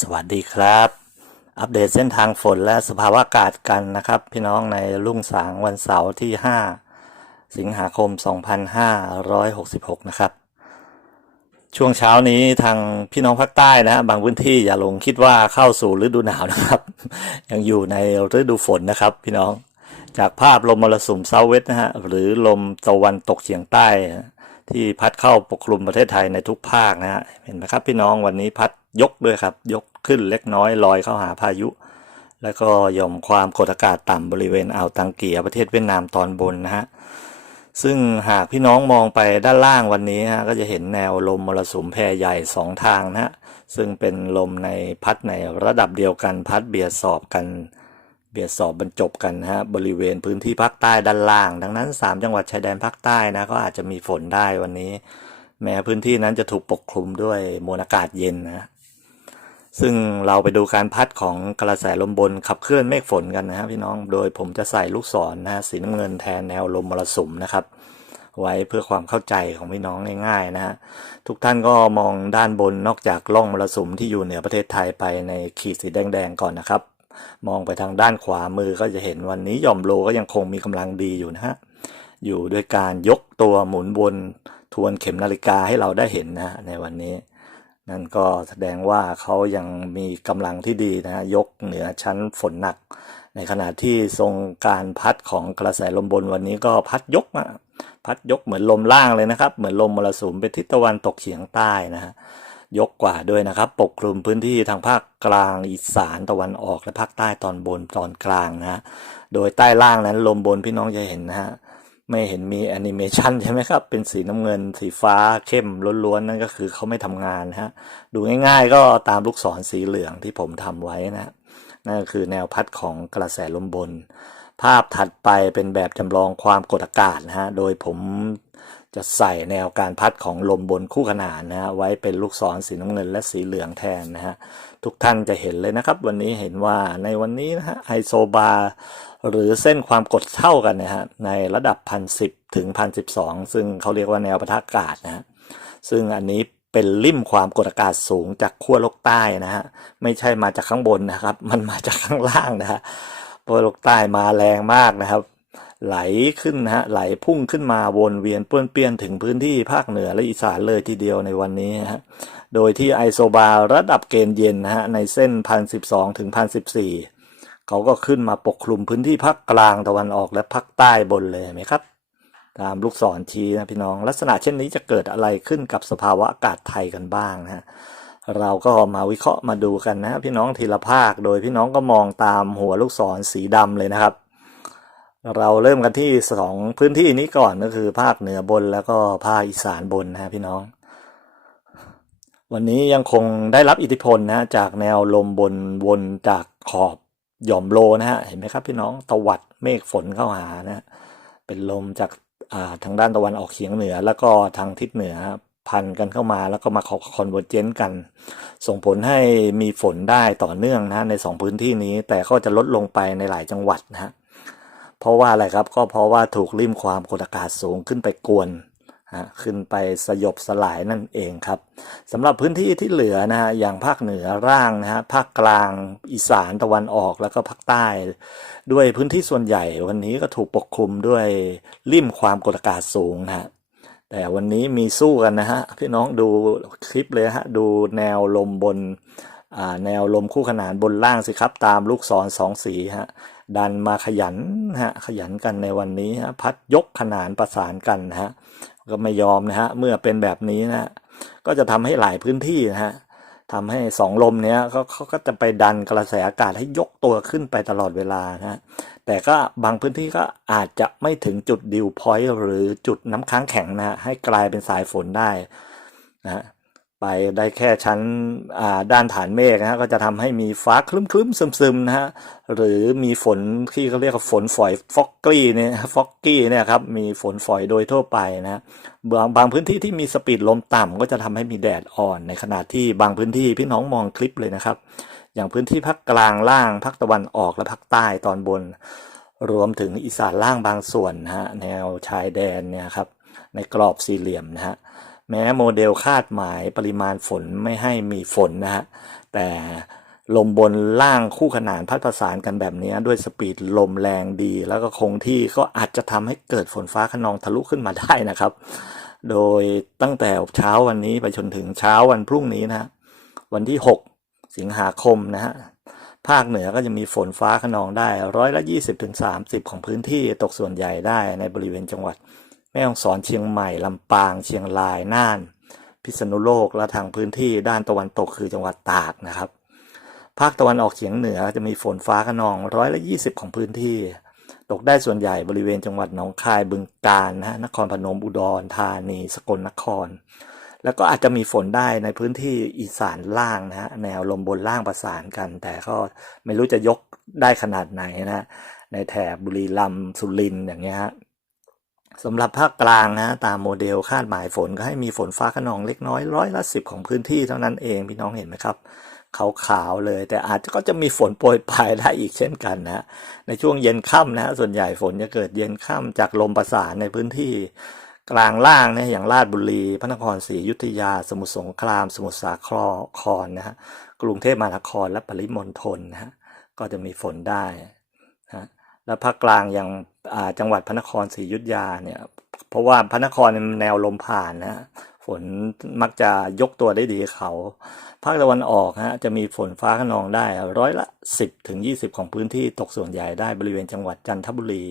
สวัสดีครับ อัปเดตเส้นทางฝนและสภาวะอากาศกันนะครับ พี่น้องในรุ่งสางวันเสาร์ที่ 5 สิงหาคม 2566 นะครับ ช่วงเช้านี้ทางพี่น้องภาคใต้นะฮะบางพื้นที่อย่าลงคิดว่าเข้าสู่ฤดูหนาวนะครับ ยังอยู่ในฤดูฝนนะครับ พี่น้องจากภาพลมมรสุมเซาเวสนะฮะหรือลมตะวันตกเฉียงใต้ ที่พัดเข้าปกคลุมประเทศไทยในทุกภาคนะฮะเห็นไหมครับพี่น้องวันนี้พัดยกด้วยครับ ยกขึ้นเล็กน้อยลอยเข้าหาพายุ แล้วก็ย่อมความกดอากาศต่ำบริเวณอ่าวตังเกียประเทศเวียดนามตอนบนนะฮะซึ่งหากพี่น้องมองไปด้านล่างวันนี้ฮะก็จะเห็นแนวลมมรสุมแผ่ใหญ่สองทางนะฮะซึ่งเป็นลมในพัดในระดับเดียวกันพัดเบียดสอบกัน เบียดสอบบรรจบกันนะฮะบริเวณพื้นที่ภาคใต้ด้านล่าง ดังนั้น 3 จังหวัดชายแดนภาคใต้นะก็อาจจะมีฝนได้วันนี้ แม้พื้นที่นั้นจะถูกปกคลุมด้วยมวลอากาศเย็นนะซึ่งเราไปดูการพัดของกระแสลมบนขับเคลื่อนเมฆฝนกันนะครับพี่น้องโดยผมจะใส่ลูกศรนะฮะสีน้ำเงินแทนแนวลมมรสุมนะครับ ไว้เพื่อความเข้าใจของพี่น้องง่ายๆนะฮะทุกท่านก็มองด้านบนนอกจากร่องมรสุมที่อยู่เหนือประเทศไทยไปในขีดสีแดงๆก่อนนะครับ มองไปทางด้านขวามือก็จะเห็นวันนี้ย่อมโลก็ยังคงมีกำลังดีอยู่นะฮะ อยู่ด้วยการยกตัวหมุนวนทวนเข็มนาฬิกาให้เราได้เห็นนะในวันนี้ นั่นก็แสดงว่าเขายังมีกำลังที่ดีนะฮะยกเหนือชั้นฝนหนัก ในขณะที่ทรงการพัดของกระแสลมบนวันนี้ก็พัดยกนะพัดยกเหมือนลมล่างเลยนะครับ เหมือนลมมรสุมไปทิศตะวันตกเฉียงใต้นะฮะ ยกกว่าด้วยนะครับ ปกคลุมพื้นที่ทางภาคกลางอีสานตะวันออกและภาคใต้ตอนบนตอนกลางนะฮะโดยใต้ล่างนั้นลมบนพี่น้องจะเห็นนะฮะไม่เห็นมีแอนิเมชันใช่ไหมครับ เป็นสีน้ำเงินสีฟ้าเข้มล้วนๆ นั่นก็คือเขาไม่ทำงานนะฮะ ดูง่ายๆ ก็ตามลูกศรสีเหลืองที่ผมทำไว้นะฮะนั่นก็คือแนวพัดของกระแสลมบน ภาพถัดไปเป็นแบบจำลองความกดอากาศนะฮะ โดยผม จะใส่แนวการพัดของลมบนคู่ขนานนะฮะไว้เป็นลูกศรสีน้ำเงินและสีเหลืองแทนนะฮะทุกท่านจะเห็นเลยนะครับ วันนี้เห็นว่าในวันนี้นะฮะไฮโซบาร์หรือเส้นความกดเท่ากันนะฮะในระดับพันสิบถึงพันสิบสองซึ่งเขาเรียกว่าแนวปะทะอากาศนะฮะซึ่งอันนี้เป็นลิมความกดอากาศสูงจากขั้วโลกใต้นะฮะไม่ใช่มาจากข้างบนนะครับ มันมาจากข้างล่างนะฮะขั้วโลกใต้มาแรงมากนะครับ ไหลขึ้นนะฮะไหลพุ่งขึ้นมาวนเวียนเปื้อนเปี้ยนถึงพื้นที่ภาคเหนือและอีสานเลยทีเดียวในวันนี้นะฮะโดยที่ไอโซบาร์ระดับเกณฑ์เย็นนะฮะในเส้นพันสิบสองถึงพันสิบสี่เขาก็ขึ้นมาปกคลุมพื้นที่ภาคกลางตะวันออกและภาคใต้บนเลยไหมครับ ตามลูกศรชี้นะพี่น้อง ลักษณะเช่นนี้จะเกิดอะไรขึ้นกับสภาวะอากาศไทยกันบ้างนะฮะเราก็มาวิเคราะห์มาดูกันนะพี่น้องทีละภาค โดยพี่น้องก็มองตามหัวลูกศรสีดำเลยนะครับ เราเริ่มกันที่สองพื้นที่นี้ก่อนก็คือ ภาคเหนือบนแล้วก็ภาคอีสานบนนะพี่น้อง วันนี้ยังคงได้รับอิทธิพลนะจากแนวลมบนวนจากขอบหย่อมโลนะฮะเห็นไหมครับพี่น้องตวัดเมฆฝนเข้าหานะเป็นลมจากาทางด้านตะวันออกเฉียงเหนือ แล้วก็ทางทิศเหนือพันกันเข้ามาแล้วก็มาคอนเวอร์เจนต์กัน ส่งผลให้มีฝนได้ต่อเนื่องนะในสองพื้นที่นี้แต่ก็จะลดลงไปในหลายจังหวัดนะฮะ เพราะว่าอะไรครับก็เพราะว่าถูกริมความกดอากาศสูงขึ้นไปกวนฮะขึ้นไปสยบสลายนั่นเองครับสำหรับพื้นที่ที่เหลือนะฮะอย่างภาคเหนือร่างนะฮะภาคกลางอีสานตะวันออกแล้วก็ภาคใต้ ด้วยพื้นที่ส่วนใหญ่วันนี้ก็ถูกปกคลุมด้วยริมความกดอากาศสูงนะฮะแต่วันนี้มีสู้กันนะฮะพี่น้องดูคลิปเลยฮะดูแนวลมบน แนวลมคู่ขนานบนล่างสิครับตามลูกศรสองสีฮะดันมาขยันฮะขยันกันในวันนี้ฮะพัดยกขนานประสานกันนะฮะก็ไม่ยอมนะฮะเมื่อเป็นแบบนี้นะฮะก็จะทำให้หลายพื้นที่นะฮะทำให้สองลมเนี้ยเขาเขาก็จะไปดันกระแสอากาศให้ยกตัวขึ้นไปตลอดเวลานะฮะแต่ก็บางพื้นที่ก็อาจจะไม่ถึงจุดดิวพอยต์หรือจุดน้ำค้างแข็งนะฮะให้กลายเป็นสายฝนได้นะ ไปได้แค่ชั้นด้านฐานเมฆนะฮะก็จะทำให้มีฟ้าคลึ้มๆซึมๆนะฮะหรือมีฝนที่เขาเรียกว่าฝนฝอยฟอกกี้เนี่ยฟอกกี้เนี่ยครับมีฝนฝอยโดยทั่วไปนะบางบางพื้นที่ที่มีสปีดลมต่ำก็จะทำให้มีแดดอ่อนในขณะที่บางพื้นที่พี่น้องมองคลิปเลยนะครับ อย่างพื้นที่ภาคกลางล่างภาคตะวันออกและภาคใต้ตอนบน รวมถึงอีสานล่างบางส่วนนะฮะแนวชายแดนเนี่ยครับในกรอบสี่เหลี่ยมนะฮะ แม้โมเดลคาดหมายปริมาณฝนไม่ให้มีฝนนะฮะ แต่ลมบนล่างคู่ขนานพัดประสานกันแบบนี้ด้วยสปีดลมแรงดี แล้วก็คงที่ก็อาจจะทำให้เกิดฝนฟ้าขนองทะลุขึ้นมาได้นะครับ โดยตั้งแต่เช้าวันนี้ไปจนถึงเช้าวันพรุ่งนี้นะฮะวันที่ 6 สิงหาคมนะฮะภาคเหนือก็จะมีฝนฟ้าขนองได้ร้อยละ 20-30ถึง30ของพื้นที่ตกส่วนใหญ่ได้ในบริเวณจังหวัด แม่ฮ่องสอนเชียงใหม่ลำปาง เชียงรายน่าน พิษณุโลกและทางพื้นที่ด้านตะวันตกคือจังหวัดตากนะครับ ภาคตะวันออกเฉียงเหนือจะมีฝนฟ้าขนองร้อยละ20ของพื้นที่ ตกได้ส่วนใหญ่บริเวณจังหวัดหนองคายบึงกาฬนะนครพนมอุดรธานี สกลนคร แล้วก็อาจจะมีฝนได้ในพื้นที่อีสานล่างนะฮะแนวลมบนล่างประสานกัน แต่ก็ไม่รู้จะยกได้ขนาดไหนนะฮะในแถบบุรีรัมย์สุรินทร์อย่างเงี้ยฮะ สำหรับภาคกลางนะฮะตามโมเดลคาดหมายฝนก็ให้มีฝนฟ้าขนองเล็กน้อยร้อยละสิบของพื้นที่เท่านั้นเองพี่น้องเห็นไหมครับขาวๆเลย แต่อาจจะก็จะมีฝนโปรยปลายได้อีกเช่นกันนะในช่วงเย็นค่ำนะฮะส่วนใหญ่ฝนจะเกิดเย็นค่ำจากลมประสานในพื้นที่กลางล่างเนี่ยอย่างราชบุรี พระนครศรีอยุธยา สมุทรสงคราม สมุทรสาครนะฮะกรุงเทพมหานครและปริมณฑลนะฮะก็จะมีฝนได้นะฮะ และภาคกลางอย่างาจังหวัดพระนครศรีอยุธยาเนี่ยเพราะว่าพระนครมันแนวลมผ่านนะฮะฝนมักจะยกตัวได้ดีเขา ภาคตะวันออกฮะจะมีฝนฟ้าขนองได้ร้อยละ 10ถึง20 ของพื้นที่ตกส่วนใหญ่ได้บริเวณจังหวัดจันทบุรี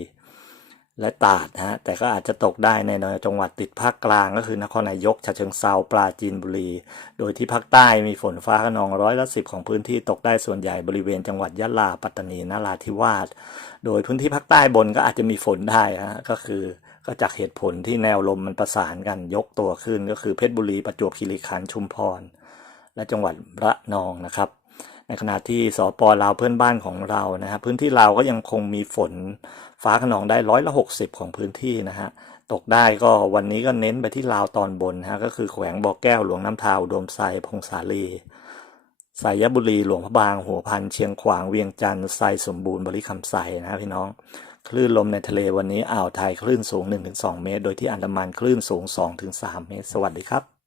และตราดนะฮะแต่ก็อาจจะตกได้ในจังหวัดติดภาคกลางก็คือนครนายกฉะเชิงเซาปราจีนบุรี โดยที่ภาคใต้มีฝนฟ้าขนองร้อยละสิบของพื้นที่ตกได้ส่วนใหญ่บริเวณจังหวัดยะลาปัตตานีนราธิวาสโดยพื้นที่ภาคใต้บนก็อาจจะมีฝนได้ฮะก็คือก็จากเหตุผลที่แนวลมมันประสานกันยกตัวขึ้นก็คือเพชรบุรีประจวบคีรีขันธ์ชุมพร และจังหวัดระนองนะครับ ในขณะที่สปลาวเพื่อนบ้านของเรานะฮะพื้นที่เราวก็ยังคงมีฝนฟ้าขนองได้ร้อยละหกสิบของพื้นที่นะฮะตกได้ก็วันนี้ก็เน้นไปที่ลาวตอนบนนะฮะก็คือแขวงบ่อแก้วหลวงน้ำทาวดมไซพงสาลีไสยบุรีหลวงพระบางหัวพันเชียงขวางเวียงจันทร์ไซสมบูรณ์บริคำไซนะพี่น้อง คลื่นลมในทะเลวันนี้อ่าวไทยคลื่นสูง 1-2 เมตร โดยที่อันดามันคลื่นสูง 2-3 เมตร สวัสดีครับ